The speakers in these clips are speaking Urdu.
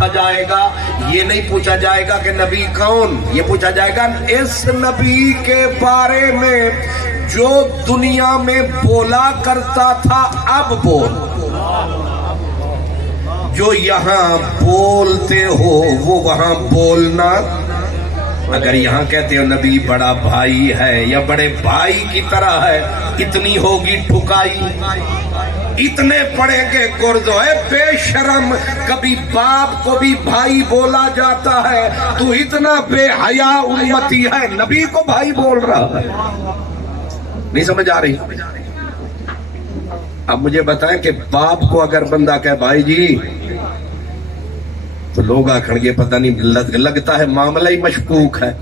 پوچھا جائے گا، یہ نہیں پوچھا جائے گا کہ نبی کون، یہ پوچھا جائے گا اس نبی کے بارے میں جو دنیا میں بولا کرتا تھا اب بول، جو یہاں بولتے ہو وہ وہاں بولنا۔ اگر یہاں کہتے ہو نبی بڑا بھائی ہے یا بڑے بھائی کی طرح ہے، اتنی ہوگی ٹھکائی، اتنے پڑھیں گے گردو ہے بے شرم، کبھی باپ کو بھی بھائی بولا جاتا ہے، تو اتنا بے حیا امتی ہے نبی کو بھائی بول رہا ہے۔ نہیں سمجھ آ رہی؟ اب مجھے بتائیں کہ باپ کو اگر بندہ کہے بھائی جی، تو لوگ آکھڑ گے پتہ نہیں لگتا ہے معاملہ ہی مشکوک ہے۔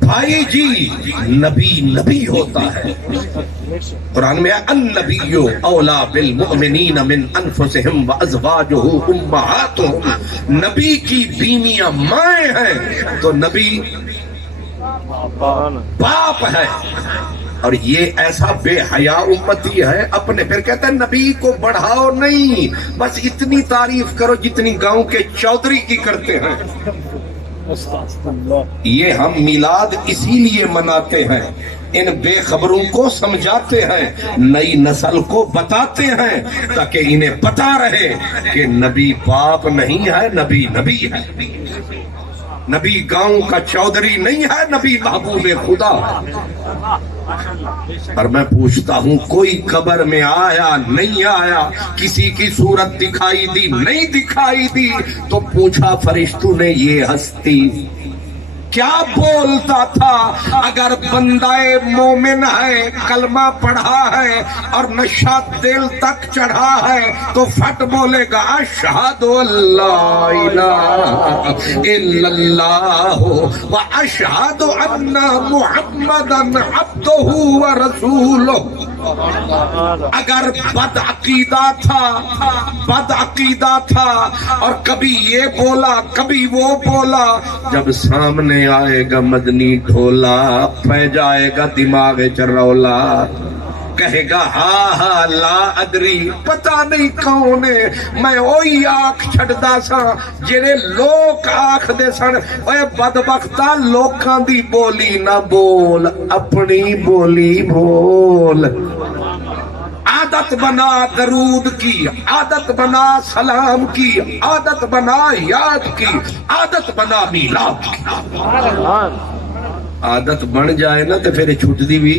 بھائی جی نبی نبی ہوتا ہے، قرآن میں النبی اولا بالمؤمنین من انفسہم وازواجہ امہاتہم، نبی کی بیویاں مائیں ہیں تو نبی باپ ہے۔ اور یہ ایسا بے حیا امتی ہے، اپنے پھر کہتا ہے نبی کو بڑھاؤ نہیں، بس اتنی تعریف کرو جتنی گاؤں کے چودھری کی کرتے ہیں۔ یہ ہم میلاد اسی لیے مناتے ہیں، ان بے خبروں کو سمجھاتے ہیں، نئی نسل کو بتاتے ہیں تاکہ انہیں پتا رہے کہ نبی باپ نہیں ہے، نبی نبی ہے، نبی گاؤں کا چودھری نہیں ہے، نبی محبوب خدا ہے۔ اور میں پوچھتا ہوں کوئی قبر میں آیا نہیں آیا، کسی کی صورت دکھائی دی نہیں دکھائی دی، تو پوچھا فرشتوں نے یہ ہستی کیا بولتا تھا؟ اگر بندہ مومن ہے، کلمہ پڑھا ہے اور نشہ دل تک چڑھا ہے تو فٹ بولے گا اشہد اللہ الہ الا اللہ و اشہد ان محمدا عبدہ و رسولہ۔ اگر بد عقیدہ تھا اور کبھی یہ بولا کبھی وہ بولا، جب سامنے آئے گا مدنی ڈھولا پہ جائے گا دماغ چرولا، کہے گا ہاں لا ادری، پتہ نہیں کون ہے، میں وہی آنکھ چھڑدا سا جنہیں لوگ آنکھ دے سن، اے بدبختہ لوکاں دی بولی نہ بول، اپنی بولی بول۔ عادت بنا درود کی، عادت بنا سلام کی، عادت بنا یاد کی، عادت بنا میلاد کی۔ عادت بن جائے نا تو پھر چھٹ دی بھی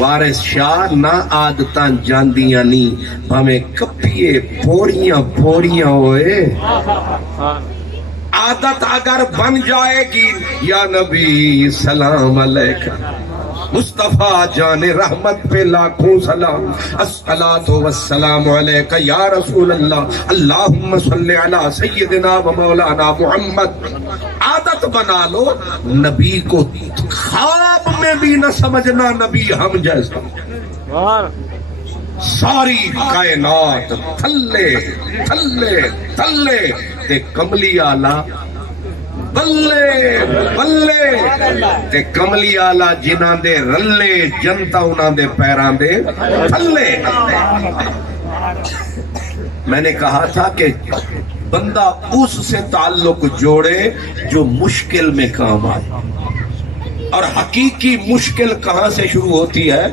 وارث شاہ نہ عادتاں جاندیاں نہیں، ہمیں کپیے پوڑیاں پوڑیاں ہوئے۔ عادت اگر بن جائے گی یا نبی سلام علیکہ، مصطفیٰ جان رحمت پہ لاکھوں سلام، الصلاۃ والسلام علیکہ یا رسول اللہ، اللہم صلی علی سیدنا و مولانا محمد۔ عادت بنا لو، نبی کو خواب میں بھی نہ سمجھنا نبی ہم جیسا، ساری کائنات تھلے تھلے تھلے تے کملی آلہ بلے بلے تے کملی آلہ جنہاں دے رلے جنتا انہاں دے پیران دے تھلے۔ میں نے کہا تھا کہ بندہ اس سے تعلق جوڑے جو مشکل میں کام آئے، اور حقیقی مشکل کہاں سے شروع ہوتی ہے؟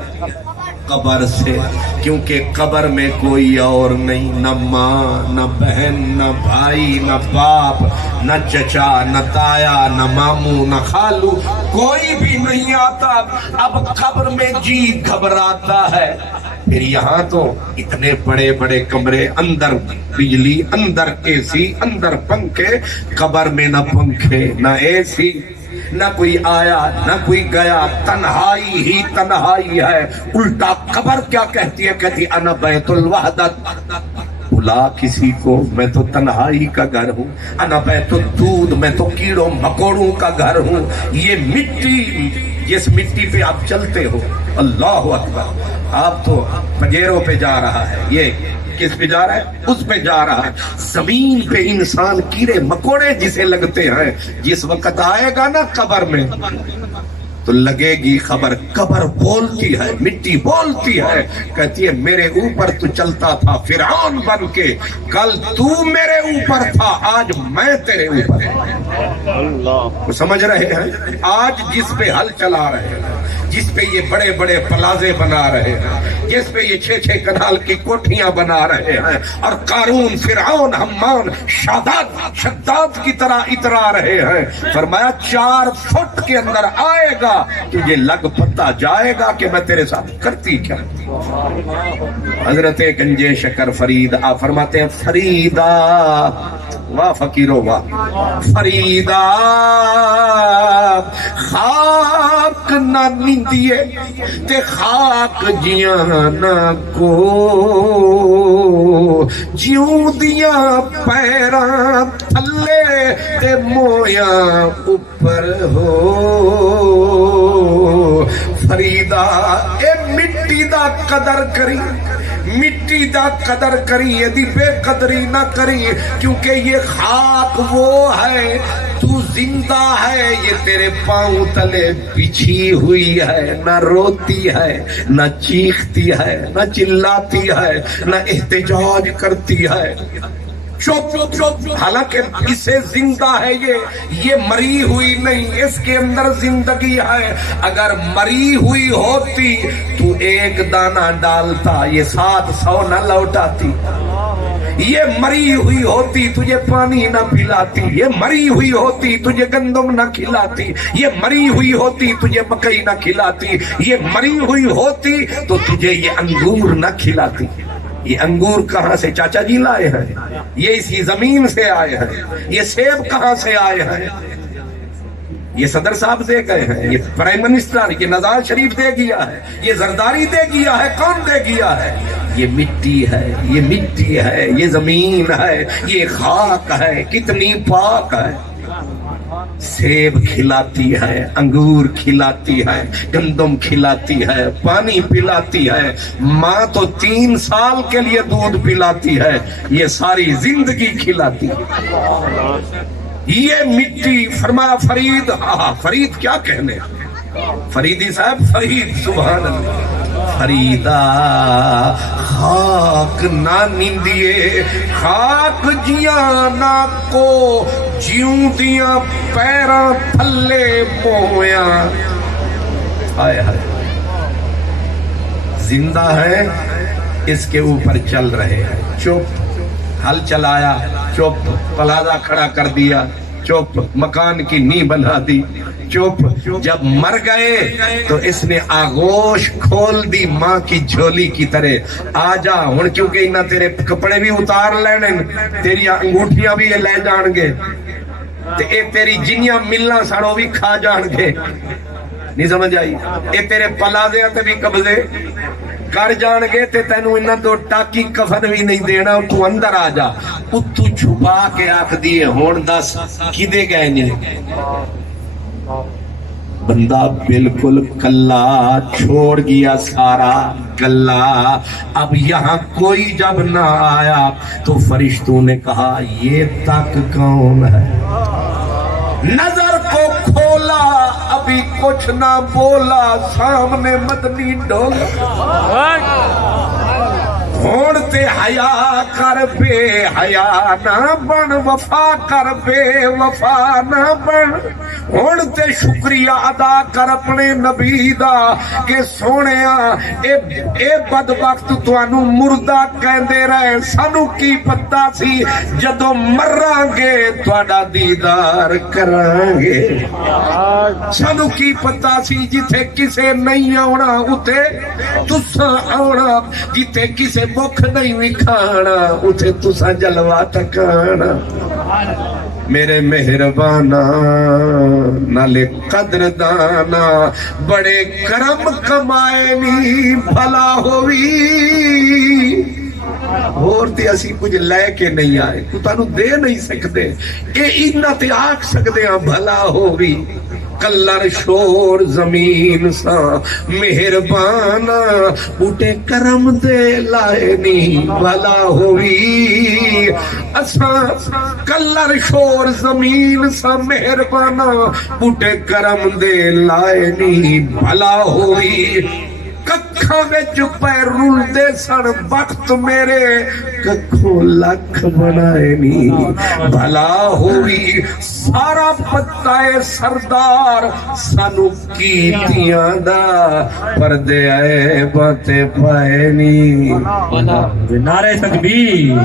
قبر سے، کیونکہ قبر میں کوئی اور نہیں، نہ ماں نہ بہن نہ بھائی نہ باپ نہ چچا نہ تایا نہ ماموں نہ خالو، کوئی بھی نہیں آتا۔ اب قبر میں جی گھبراتا ہے، پھر یہاں تو اتنے بڑے بڑے کمرے، اندر بجلی، اندر اے سی، اندر پنکھے، قبر میں نہ پنکھے نہ اے سی، نہ کوئی آیا نہ کوئی گیا، تنہائی ہی تنہائی ہے۔ الٹا قبر کیا کہتی ہے؟ کہتی انا بیت الوحدت، بلا کسی کو، میں تو تنہائی کا گھر ہوں، انا بیت الدود، میں تو کیڑوں مکوڑوں کا گھر ہوں۔ یہ مٹی، جس مٹی پہ آپ چلتے ہو، اللہ اکبر، آپ تو پجیروں پہ جا رہا ہے، یہ کس پہ جا رہا ہے؟ اس پہ جا رہا ہے۔ زمین پہ انسان کیڑے مکوڑے جسے لگتے ہیں، جس وقت آئے گا نا قبر میں، تو لگے گی خبر، قبر بولتی ہے، مٹی بولتی ہے، کہتی ہے میرے اوپر تو چلتا تھا فرعون بن کے، کل تو میرے اوپر تھا، آج میں تیرے اوپر اللہ سمجھ رہے ہیں؟ آج جس پہ حل چلا رہے ہیں، جس پہ یہ بڑے بڑے پلازے بنا رہے ہیں، جس پہ یہ 6 کنال کی کوٹھیاں بنا رہے ہیں، اور قارون، فرعون، حمان، شداد کی طرح اترا رہے ہیں، فرمایا 4 فٹ کے اندر آئے گا تجھے لگ پتہ جائے گا کہ میں تیرے ساتھ کرتی کیا۔ حضرت گنجے شکر فرید آپ فرماتے ہیں فریدہ، واہ فقیرو واہ، فریدہ خاک نہ نیندیے تے خاک جیانا کو، جیوں دیاں پیراں تھلے تے مویاں اوپر ہو، فریدہ اے مٹی دا قدر کری، مٹی دا قدر کری، یہ دی بے قدری نہ کری، کیونکہ یہ خاک وہ ہے، تو زندہ ہے، یہ تیرے پاؤں تلے بچھی ہوئی ہے، نہ روتی ہے، نہ چیختی ہے، نہ چلاتی ہے، نہ احتجاج کرتی ہے، چپ چپ، حالانکہ اسے زندہ ہے، یہ مری ہوئی نہیں، اس کے اندر زندگی ہے۔ اگر مری ہوئی ہوتی تو 1 دانہ ڈالتا، یہ 700 نہ لوٹاتی، یہ مری ہوئی ہوتی تجھے پانی نہ پلاتی، یہ مری ہوئی ہوتی تجھے گندم نہ کھلاتی، یہ مری ہوئی ہوتی تجھے مکئی نہ کھلاتی، یہ مری ہوئی ہوتی تو تجھے یہ انگور نہ کھلاتی۔ یہ انگور کہاں سے چاچا جی لائے ہیں؟ یہ اسی زمین سے آئے ہیں۔ یہ سیب کہاں سے آئے ہیں؟ یہ صدر صاحب دے گئے ہیں، یہ پرائم منسٹر، یہ نواز شریف دے گیا ہے، یہ زرداری دے گیا ہے، کون دے گیا ہے؟ یہ مٹی ہے، یہ مٹی ہے، یہ زمین ہے، یہ خاک ہے، کتنی پاک ہے۔ سیب کھلاتی ہے، انگور کھلاتی ہے، گندم کھلاتی ہے، پانی پلاتی ہے، ماں تو 3 سال کے لیے دودھ پلاتی ہے، یہ ساری زندگی کھلاتی ہے۔ یہ مٹی، فرمایا فرید، فرید کیا کہنے، فریدی صاحب فرید، سبحان اللہ، فریدہ خاک نہ نیندیے خاک جیانا کو، جیوں دیاں پیراں تھلے مویاں، آئے ہائے، زندہ ہے اس کے اوپر چل رہے ہیں، چپ، حل چلایا، چپ، پلازا کھڑا کر دیا، چپ، مکان کی نیو بنا دی، چپ، جب مر گئے تو اس نے آغوش کھول دی ماں کی جھولی کی طرح، آجا ہن کیونکہ انہاں تیرے کپڑے بھی اتار لینے، تیری انگوٹھیاں بھی لے جان گے، تے اے تیری جنیاں ملنا ساڑو بھی کھا جان گے، نہیں سمجھ آئی؟ اے تیرے پلازے تے بھی قبضے کر جان گے، تے تینوں انہاں تو ٹاکی کفن بھی نہیں دینا، تو اندر آجا، اتو چھپا کے آکھ دیئے، ہون دس کدے گئے نہیں؟ بندہ بالکل کلا چھوڑ گیا سارا گلا، اب یہاں کوئی جب نہ آیا تو فرشتوں نے کہا یہ تک کون ہے؟ نظر کو کھولا، ابھی کچھ نہ بولا، سامنے مدنی ڈولا، ہون تے حیا کر بے حیا نہ بن، وفا کر بے وفا نہ بن، ہون تے شکریہ ادا کر اپنے نبی دا کہ سونیا اے بدبخت توانو مردہ کہندے رہے، سانو کی پتہ سی جدو مران گے تواڈا دیدار کران گے، سانو کی پتہ سی جتھے کسے نہیں آونا اتے تساں آونا، جتھے کسے بک نہیں وکھانا اتھے تسا جلوہ تکانا۔ میرے مہربانا نالے قدر دانا، بڑے کرم کمائے نی بھلا ہوئی، اور تے اسی کچھ لے کے نہیں آئے، تو تانو دے نہیں سکتے، اے انہ تے آکھ سکتے ہیں بھلا ہوئی، کلر شور زمین سا مہربانا، بوٹے کرم دے لائے نی بھلا ہوئی، کلر شور زمین سا مہربانا بوٹے کرم دے لائے نی بھلا ہوئی ککھاں وچ پیر رول دے سن وقت میرے ککھوں لکھ بنائے نی بھلا ہوئی سارا پتائے سردار سانو کیتیاں دا پردے آئے باتے پائے نی نعرہ تکبیر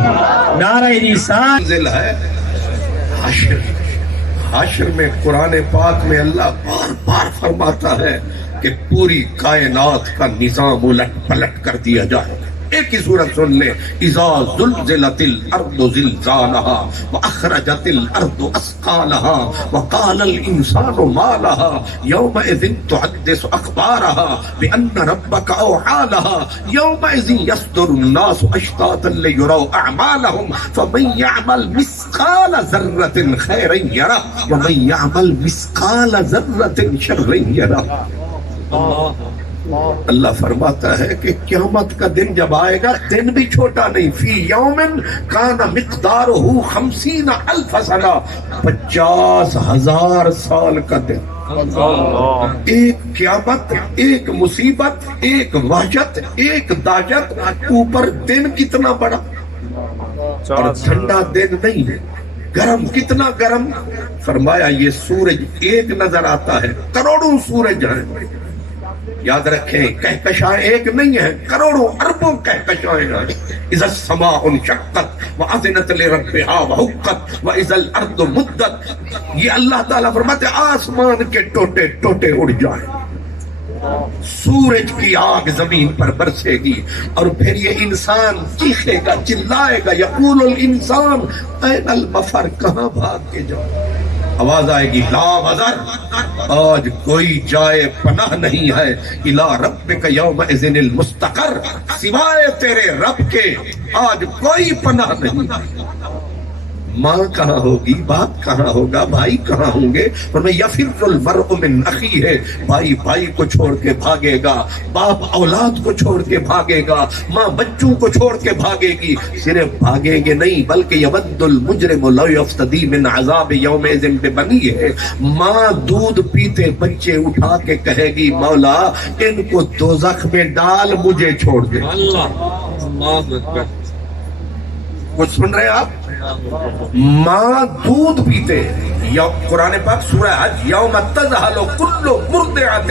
نعرہ رسالت ہے حشر میں قرآن پاک میں اللہ بار بار فرماتا ہے کہ پوری کائنات کا نظام الٹ پلٹ کر دیا جائے. ایک ہی صورت سن لیں. اذا زلزلت الارض زلزالها واخرجت الارض اثقالها وقال الانسان ما لها يومئذ تحدث اخبارها بان ربك اوحى لها يومئذ يصدر الناس اشتاتا ليروا اعمالهم فمن يعمل مثقال ذرة خيرا يره ومن يعمل مثقال ذرة شرا يره. اللہ فرماتا ہے کہ قیامت کا دن جب آئے گا دن بھی چھوٹا نہیں. فی یومن کان مقدارہ 50,000 سنہ 50,000 سال کا دن. ایک قیامت ایک مصیبت ایک وحشت ایک داجت اوپر دن کتنا بڑا اور ٹھنڈا دن نہیں ہے. گرم کتنا گرم. فرمایا یہ سورج ایک نظر آتا ہے کروڑوں سورج ہیں. یاد رکھیں کہکشائیں ایک نہیں ہے کروڑوں اربوں کہکشائیں ہیں. اذا السماء انشقت واذنت لربها وحقت واذا الارض مدت. یہ اللہ تعالیٰ فرماتے ہیں آسمان کے ٹوٹے ٹوٹے اڑ جائیں. سورج کی آگ زمین پر برسے گی اور پھر یہ انسان چیخے گا چلائے گا. یقول الانسان این المفر. کہاں بھاگ کے جاؤ. آواز آئے گی لا وزر. آج کوئی جائے پناہ نہیں ہے. الی ربک یومئذ المستقر. سوائے تیرے رب کے آج کوئی پناہ نہیں. ماں کہاں ہوگی باپ کہاں ہوگا بھائی کہاں ہوں گے. فرمایا یفر المرء من اخیہ. بھائی بھائی کو چھوڑ کے بھاگے گا باپ اولاد کو چھوڑ کے بھاگے گا ماں بچوں کو چھوڑ کے بھاگے گی. صرف بھاگیں گے نہیں بلکہ یود المجرم لو یفتدی من عذاب یومئذ ببنیہ. ماں دودھ پیتے بچے اٹھا کے کہے گی مولا ان کو دوزخ میں ڈال مجھے چھوڑ دے. اللہ اکبر. کچھ سن رہے آپ. ماں دودھ پیتے. قرآن پاک سورہ حج یوم تذہل کل مرضعۃ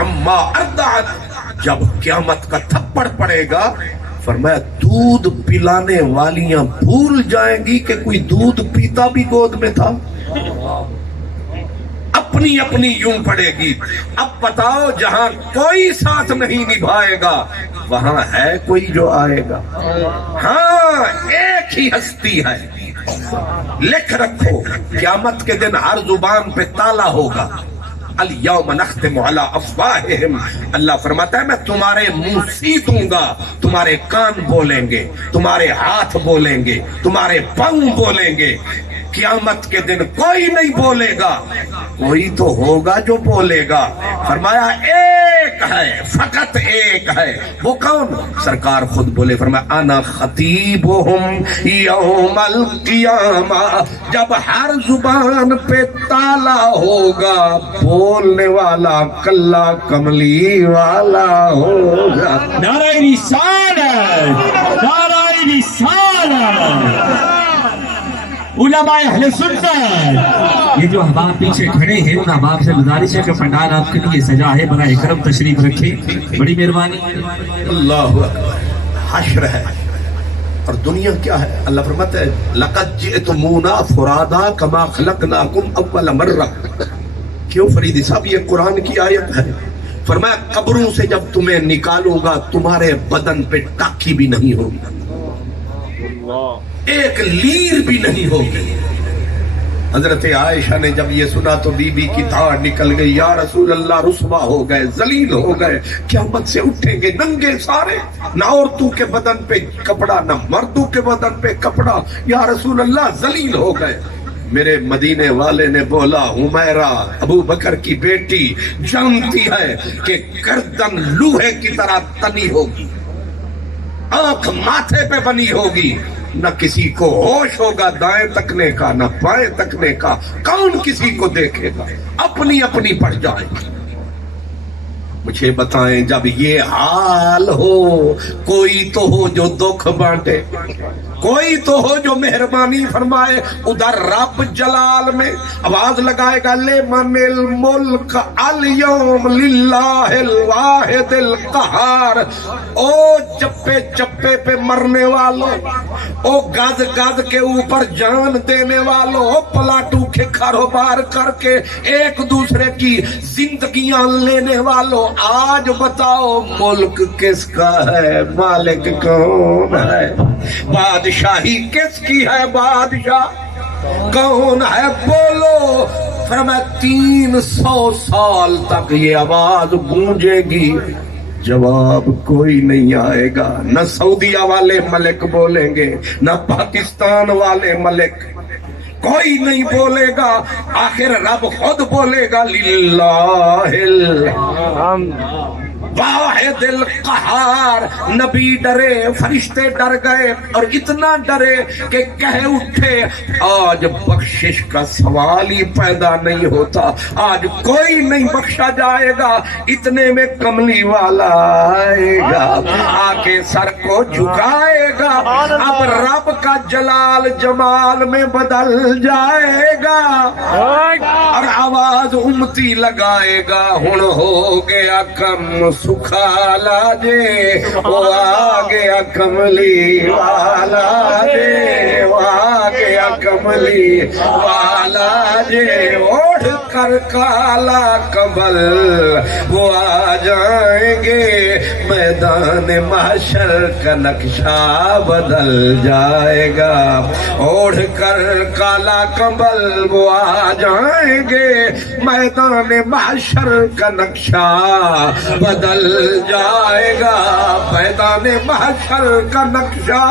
عما ارضعت. جب قیامت کا تھپڑ پڑے گا فرمایا دودھ پلانے والیاں بھول جائیں گی کہ کوئی دودھ پیتا بھی گود میں تھا. اپنی اپنی یوں پڑے گی. اب بتاؤ جہاں کوئی ساتھ نہیں نبھائے گا وہاں ہے کوئی جو آئے گا. ہاں ایک ہی ہستی ہے. لکھ رکھو قیامت کے دن ہر زبان پہ تالا ہوگا. الیوم نختم علی افواہہم. اللہ فرماتا ہے میں تمہارے منہ سی دوں گا. تمہارے کان بولیں گے تمہارے ہاتھ بولیں گے تمہارے پاؤں بولیں گے. قیامت کے دن کوئی نہیں بولے گا. کوئی تو ہوگا جو بولے گا. فرمایا ایک ہے فقط ایک ہے. وہ کون؟ سرکار خود بولے. فرمایا انا خطیبہم یوم القیامہ. جب ہر زبان پہ تالا ہوگا بولنے والا کلا کملی والا ہوگا. نعرہ رسالت نعرہ رسالت. علماء اہل سنت یہ جو احباب پیچھے کھڑے ہیں ان احباب سے گزارش ہے کہ پنڈال آپ کے لیے سجا ہے براہ کرم تشریف رکھیں. بڑی مہربانی. اللہ حشر ہے اور دنیا کیا ہے. اللہ فرماتا ہے لقد جئتمونا فرادا کما خلقناکم اول مرہ. کیوں فریدی صاحب یہ قرآن کی آیت ہے. فرمایا قبروں سے جب تمہیں نکالوں گا تمہارے بدن پہ ٹاکی بھی نہیں ہوگی ایک لیر بھی نہیں ہوگی. حضرت عائشہ نے جب یہ سنا تو بی بی کی دھاڑ نکل گئی. یا رسول اللہ رسوا ہو گئے ذلیل ہو گئے. قیامت سے اٹھیں گے ننگے سارے. نہ عورتوں کے بدن پہ کپڑا نہ مردوں کے بدن پہ کپڑا. یا رسول اللہ ذلیل ہو گئے. میرے مدینے والے نے بولا حمیرہ ابو بکر کی بیٹی جانتی ہے کہ گردن لوہے کی طرح تنی ہوگی آنکھ ماتھے پہ بنی ہوگی نہ کسی کو ہوش ہوگا دائیں تکنے کا نہ بائیں تکنے کا، کون کسی کو دیکھے گا، اپنی اپنی پڑ جائے گی۔ مجھے بتائیں جب یہ حال ہو، کوئی تو ہو جو دکھ بانٹے، کوئی تو ہو جو مہربانی فرمائے۔ ادھر رب جلال میں آواز لگائے گا لمن الملک اليوم للہ الواحد القہار۔ او چپے چپے پہ مرنے والوں، او گز گز کے اوپر جان دینے والوں، او پلاٹو کے کاروبار کر کے ایک دوسرے کی زندگیاں لینے والوں، آج بتاؤ ملک کس کا ہے، مالک کون ہے، بادشاہی کس کی ہے، بادشاہ کون ہے؟ بولو۔ فرمایا 300 سال تک یہ آواز گونجے گی، جواب کوئی نہیں آئے گا۔ نہ سعودیہ والے ملک بولیں گے، نہ پاکستان والے ملک، کوئی نہیں بولے گا۔ آخر رب خود بولے گا للہ واحد القہار۔ نبی ڈرے، فرشتے ڈر گئے، اور اتنا ڈرے کہ کہہ اٹھے آج بخشش کا سوال ہی پیدا نہیں ہوتا، آج کوئی نہیں بخشا جائے گا۔ اتنے میں کملی والا آئے گا، آ کے سر کو جھکائے گا، اب رب کا جلال جمال میں بدل جائے گا، اور آواز امتی لگائے گا، ہن ہو گیا کم سکھالا جے، وہ آ گیا کملی والا جے، وہ آ گیا کملی والا جے، اوڑھ کر کالا کمل وہ آ جائیں گے، میدان محشر کا نقشہ بدل جائے گا، اوڑھ کر کالا کمل وہ آ جائیں گے، میدان محشر کا نقشہ بدل جائے گا، میدان محشر کا نقشہ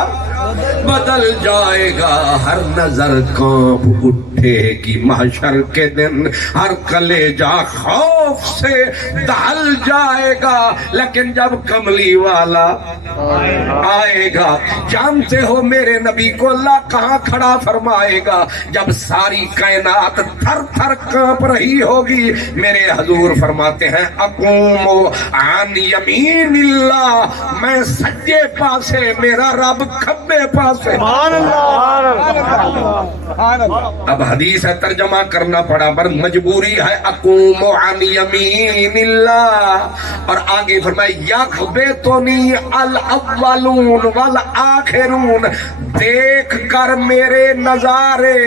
بدل جائے گا، ہر نظر کانپ اٹھے گی محشر کے دن، ہر کلیجہ خوف سے دہل جائے گا، لیکن جب کملی والا آئے گا، جانتے ہو میرے نبی کو اللہ کہاں کھڑا فرمائے گا؟ جب ساری کائنات تھر تھر کانپ رہی ہوگی، میرے حضور فرماتے ہیں اقوم عن یمین اللہ، میں سجے پاسے، میرا رب کھبے پاسے۔ اب حدیث ہے، ترجمہ کرنا پڑا، پر مجبوری ہے، اقوم عن یمین اللہ، اور آگے فرمائے یخبطنی الاولون والآخرون، دیکھ کر میرے نظارے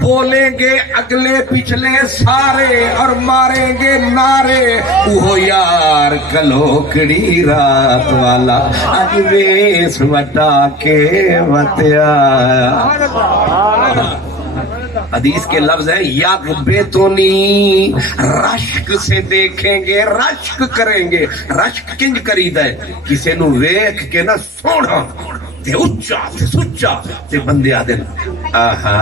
بولیں گے اگلے پچھلے سارے، اور ماریں گے نعرے، اوہ یار کلوکڑی رات والا اج ویس وٹا کے وتیا۔ حدیث کے لفظ ہیں یغبطنی، رشک سے دیکھیں گے، رشک کریں گے۔ رشک کنج کرید ہے، کسی نو ویکھ کے نہ سونا تے اچا تے سچا تے بندے آدن آہا،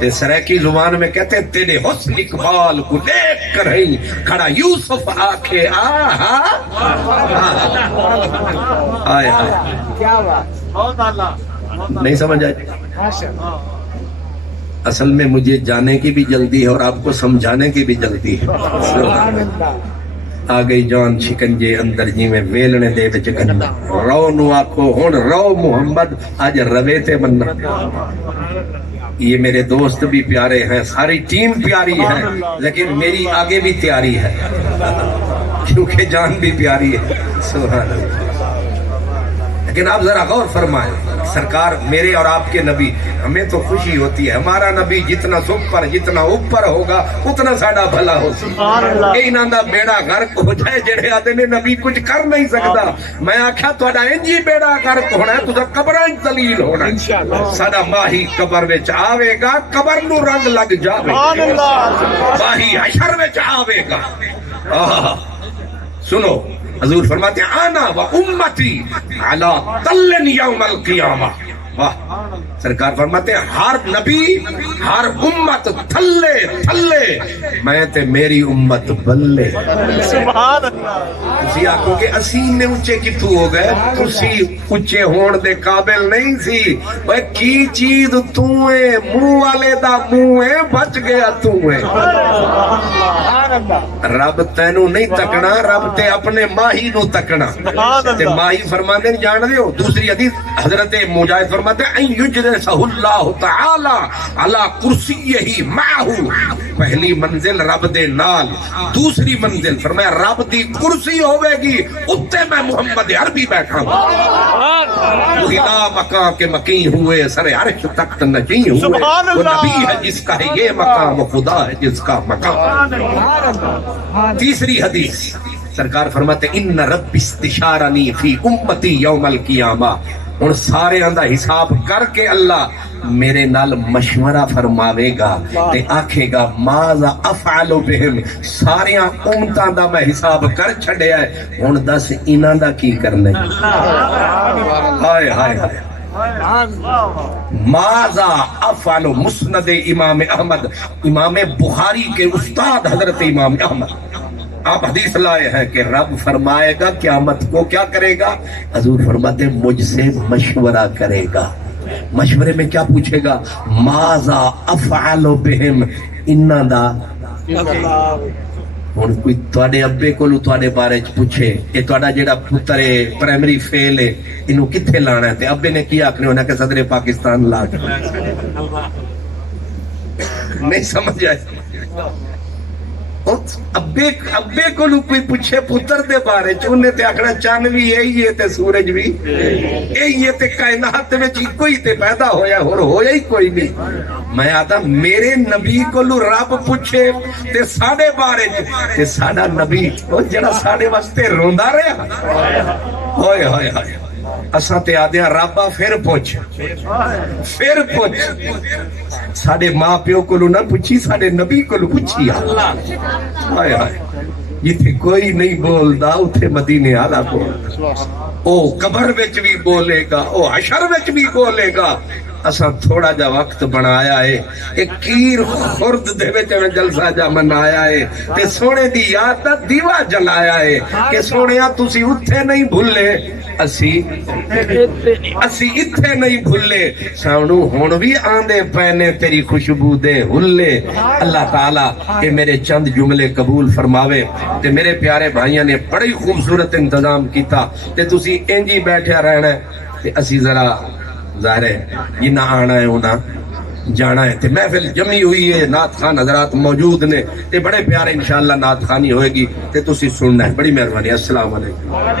تے سریکی زبان میں کہتے ہیں تیرے حسن اقبال کو دیکھ کر ہی کھڑا یوسف آکھے آہا آئے نہیں سمجھ آئے؟ اصل میں مجھے جانے کی بھی جلدی ہے اور آپ کو سمجھانے کی بھی جلدی ہے۔ آ گئی جان شکنجے اندر جی میں ویلنے دے بچ گنا، رو نو آکھو ہن رو محمد آج روے تے بننا۔ یہ میرے دوست بھی پیارے ہیں، ساری ٹیم پیاری ہے، لیکن میری آگے بھی تیاری ہے کیونکہ جان بھی پیاری ہے، سبحان اللہ۔ لیکن آپ ذرا غور فرمائیں، سرکار میرے اور آپ کے نبی، ہمیں تو خوشی ہوتی ہے، ہمارا نبی جتنا سپر جتنا اوپر ہوگا اتنا ساڈا بھلا ہو سکتا ہے۔ انہاں دا بیڑا غرق ہو جائے جڑے آدھے نے نبی کچھ کر نہیں سکتا، میں آکھا تہاڈا انجی بیڑا غرق ہونا ہے، تساں قبراں وچ ذلیل ہونا ہے۔ ساڈا ماہی قبر وچ آوے گا، قبر نو رنگ لگ جاوے گا، ماہی حشر وچ آوے گا۔ سنو حضور فرماتے ہیں آنا و امتی علی تل یوم القیامہ، واہ سرکار فرماتے ہیں ہر نبی ہر امت تھلے تھلے میں تے میری امت بلے سبحان اللہ تسی آکھو کہ اسی نے اونچے کتھوں ہو گئے تسی اونچے ہون دے قابل نہیں سی وہ کی چیز تو ہے منہ والے دا منہ ہے بچ گیا تو ہے رب تینو نہیں تکنا رب تے اپنے ماہی نو تکنا تے ماہی فرماندے نہیں جان دیو دوسری حدیث حضرت مجاہد فرماتے ہیں این یجلسہ اللہ تعالی علی کرسیہ معہو پہلی منزل رب دے نال دوسری منزل فرمایا رب دی کرسی ہوئے گی اتے میں محمد عربی بیٹھا ہوں وہی لا مقام کے مقیم ہوئے سر عرش تخت نشیں ہوئے وہ نبی ہے جس کا ہے یہ مقام وہ خدا ہے جس کا مقام تیسری حدیث سرکار فرماتے ان رب استشارنی فی امتی یوم القیامہ ان سارے اندہ حساب کر کے اللہ میرے نال مشورہ فرماوے گا تے آکھے گا ماذا افعلو بہم سارے امتاں دا میں حساب کر چھڑے آئے ان دس انہاں دا کی کرنے ہائے ہائے ہائے ماذا افعلو مسند امام احمد امام بخاری کے استاد حضرت امام احمد آپ حدیث لائے ہیں کہ رب فرمائے گا قیامت کو کیا کرے گا حضور فرماتے ہیں مجھ سے مشورہ کرے گا مشورے میں کیا پوچھے گا ماذا افعل بہم انہاں دا ہن کوئی تواڈے ابے کولو تواڈے بارے چ پوچھے کہ تواڈا جیڑا پتر ہے پرائمری فیل ہے اینو کتھے لانا ہے تے ابے نے کیا آکھنے ہونا کہ صدر پاکستان لا کے نہیں سمجھ آئے ابے کو کوئی پوچھے پتر دے بارے چونے تے آکھنا چاند بھی یہی ہے تے سورج بھی یہی ہے تے کائنات میں کوئی تے پیدا ہویا ہی کوئی نہیں میں آتا میرے نبی کو رب پوچھے تے ساڑے بارے تے ساڑا نبی جڑا ساڑے واسطے روندا رہا ہوئے ہوئے ہوئے اساں تے آدھیا رابا پھر پوچھ ساڑے ماں پیو کو نہ پوچھی ساڑے نبی کو پوچھی آئے آئے جتھے کوئی نہیں بولدا اتھے مدینے آلا بولدا او قبر وچ بھی بولے گا او حشر وچ بھی بولے گا اساں تھوڑا جا وقت بنایا ہے ایک کیر خورد دے وچ میں جلسہ جا منایا ہے تے سونے دی یاد دا دیوا جلایا ہے کہ سونیا تسی اتھے نہیں بھولے اسی اتھے نہیں بھولے سانو ہون بھی آندے پہنے تیری خوشبو دے ہلے اللہ تعالیٰ کہ میرے چند جملے قبول فرماوے تے میرے پیارے بھائیاں نے بڑی خوبصورت انتظام کیتا تے تسی انجی بیٹھے رہنا ہے تے اسی ذرا ظاہر ہے یہ نہ آنا ہے ہونا جانا ہے تے محفل جمی ہوئی ہے نعت خان حضرات موجود نے تے بڑے پیارے انشاءاللہ نعت خانی ہوئے گی تے تسی سننا ہے بڑی مہربانی السلام علیکم